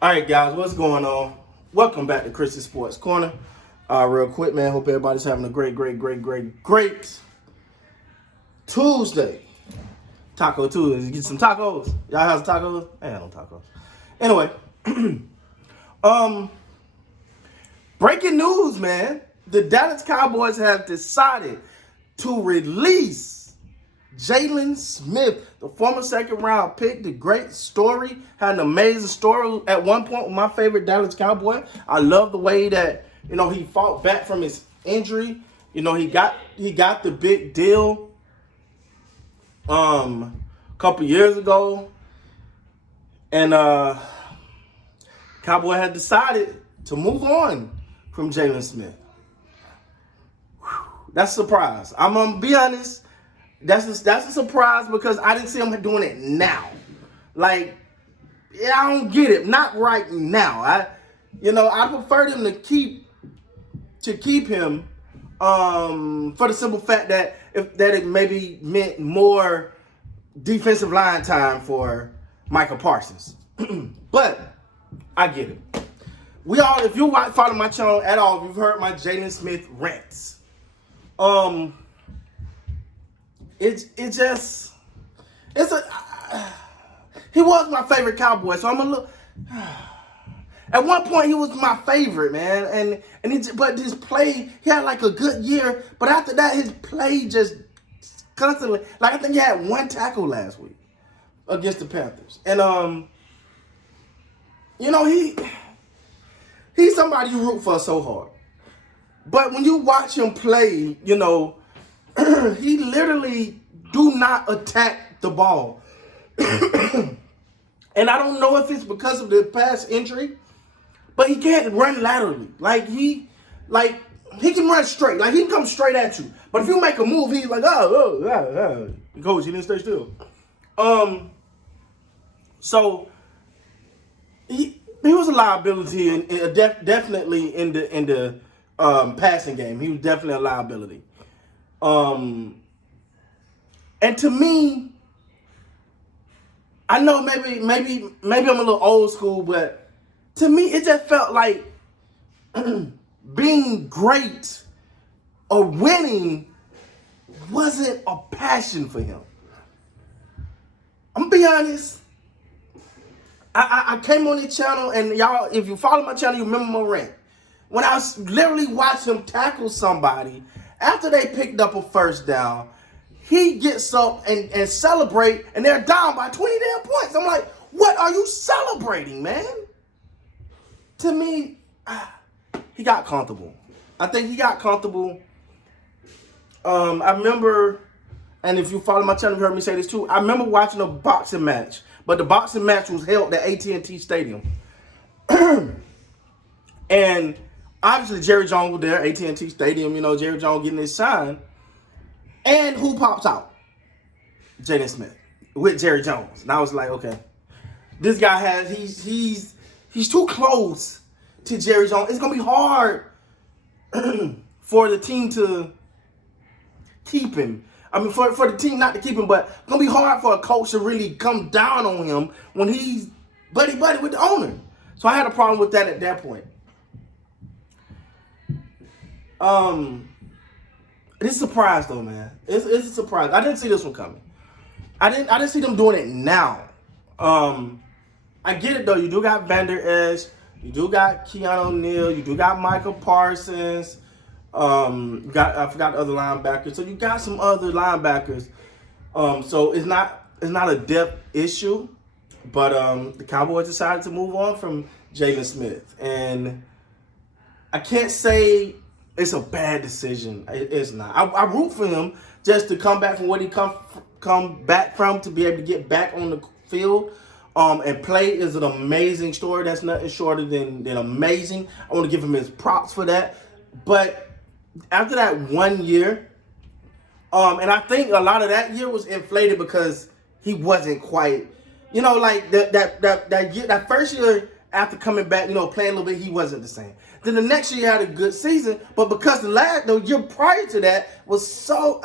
All right, guys, what's going on? Welcome back to Christian Sports Corner. Real quick, man. Hope everybody's having a great Tuesday. Taco Tuesday. Get some tacos. Y'all have some tacos? I ain't no tacos. Anyway, um, breaking news, man. The Dallas Cowboys have decided to release Jaylon Smith, the former second-round pick, the great story, had an amazing story at one point with my favorite Dallas Cowboy. I love the way that, he fought back from his injury. He got the big deal a couple years ago. And Cowboy had decided to move on from Jaylon Smith. That's a surprise. I'm going to be honest. That's a surprise because I didn't see him doing it now. I don't get it. Not right now. I prefer them to keep him for the simple fact that it maybe meant more defensive line time for Michael Parsons. But I get it. If you follow my channel at all, you've heard my Jaylon Smith rants. He was my favorite Cowboy, so I'm a little. At one point, he was my favorite, man, but his play, he had like a good year, but after that, his play just constantly. I think he had one tackle last week against the Panthers, and he's somebody you root for so hard, but when you watch him play, he literally do not attack the ball. And I don't know if it's because of the past injury, but he can't run laterally. He can run straight. He can come straight at you. But if you make a move, he's like, Coach, he didn't stay still. So he was a liability and definitely in the passing game. He was definitely a liability. And to me, I know maybe I'm a little old school, but to me it just felt like being great or winning wasn't a passion for him. I'm gonna be honest. I came on this channel, and y'all, if you follow my channel, you remember my rant. When I literally watched him tackle somebody after they picked up a first down, he gets up and celebrate, and they're down by 20 damn points. I'm like, what are you celebrating, man? To me, he got comfortable. I think he got comfortable. I remember, and if you follow my channel, you heard me say this too. I remember watching a boxing match, but the boxing match was held at AT&T Stadium. And obviously, Jerry Jones was there, AT&T Stadium, Jerry Jones getting his shine. And who pops out? Jaylon Smith with Jerry Jones. And I was like, okay, this guy he's too close to Jerry Jones. It's gonna be hard for the team to keep him. I mean, for the team not to keep him, but it's gonna be hard for a coach to really come down on him when he's buddy with the owner. So I had a problem with that at that point. It's a surprise though, man. It's a surprise. I didn't see this one coming. I didn't see them doing it now. I get it though. You do got Vander Esch. You do got Keanu O'Neal. You do got Michael Parsons. I forgot the other linebackers. So you got some other linebackers. So it's not a depth issue, but the Cowboys decided to move on from Jaylon Smith, and I can't say it's a bad decision. It's not. I root for him just to come back from what he come back from, to be able to get back on the field and play is an amazing story. That's nothing shorter than amazing. I want to give him his props for that. But after that 1 year, and I think a lot of that year was inflated because he wasn't quite, that year, that first year after coming back, playing a little bit, he wasn't the same. Then the next year he had a good season, but because the year prior to that was so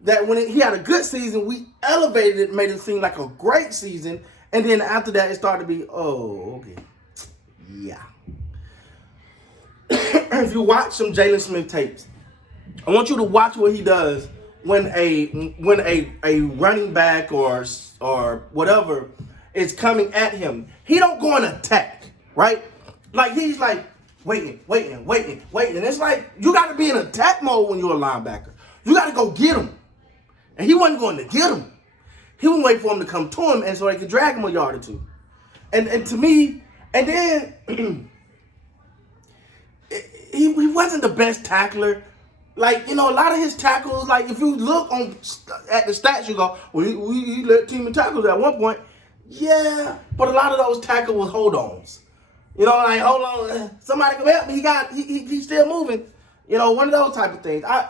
that when he had a good season, we elevated it, made it seem like a great season, and then after that it started to be, okay. Yeah. If you watch some Jaylon Smith tapes, I want you to watch what he does when a running back or whatever is coming at him. He don't go and attack, right? Like he's like waiting. And it's like you got to be in attack mode when you're a linebacker. You got to go get him. And he wasn't going to get him. He would wait for him to come to him and so they could drag him a yard or two. And to me, and then he wasn't the best tackler. Like, you know, a lot of his tackles, like, if you look at the stats, you go, well, he led team in tackles at one point. Yeah, but a lot of those tackles was hold-ons. You know, like, hold on, somebody come help me. He's still moving. You know, one of those type of things. I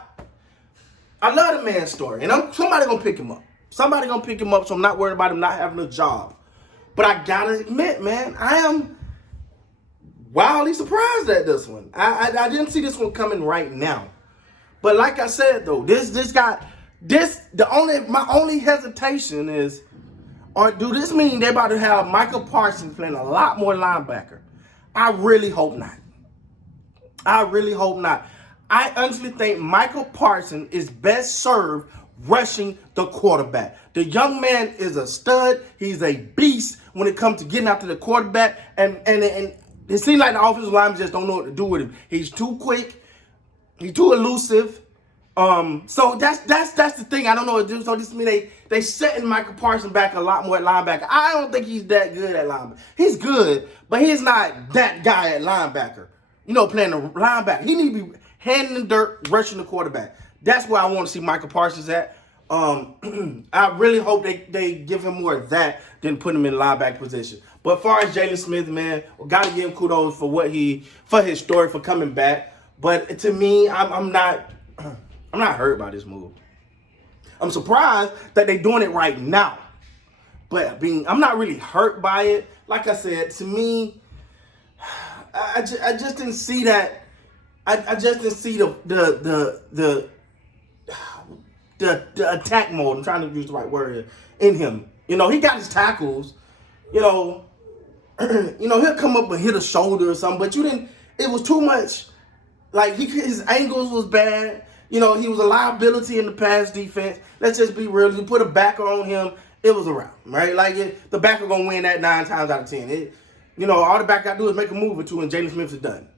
love the man's story, and somebody gonna pick him up. Somebody gonna pick him up, so I'm not worried about him not having a job. But I gotta admit, man, I am wildly surprised at this one. I didn't see this one coming right now. But like I said though, my only hesitation is, or do this mean they're about to have Michael Parsons playing a lot more linebacker? I really hope not. I really hope not. I honestly think Michael Parsons is best served rushing the quarterback. The young man is a stud. He's a beast when it comes to getting after the quarterback. And it seems like the offensive linemen just don't know what to do with him. He's too quick. He's too elusive. So that's the thing. I don't know what to do. So this means they setting Michael Parsons back a lot more at linebacker. I don't think he's that good at linebacker. He's good, but he's not that guy at linebacker. You know, playing the linebacker. He need to be handing the dirt, rushing the quarterback. That's where I want to see Michael Parsons at. I really hope they give him more of that than put him in linebacker position. But as far as Jaylon Smith, man, got to give him kudos for his story, for coming back. But to me, I'm not hurt by this move. I'm surprised that they're doing it right now. But I'm not really hurt by it. Like I said, to me, I just didn't see that. I just didn't see the attack mode. I'm trying to use the right word in him. You know, he got his tackles. You know, he'll come up and hit a shoulder or something. But it was too much. Like his angles was bad. You know, he was a liability in the pass defense. Let's just be real. You put a backer on him, it was around, right? Like the backer gonna win that 9 times out of 10. All the backer got to do is make a move or two, and Jaylon Smith is done.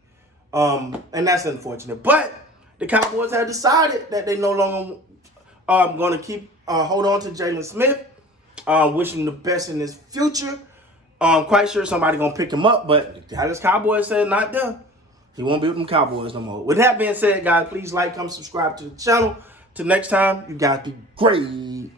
And that's unfortunate. But the Cowboys have decided that they no longer going to hold on to Jaylon Smith. Wishing him the best in his future. Quite sure somebody going to pick him up, but this Cowboys said not done. He won't be with them Cowboys no more. With that being said, guys, please like, comment, subscribe to the channel. Till next time, you guys be great.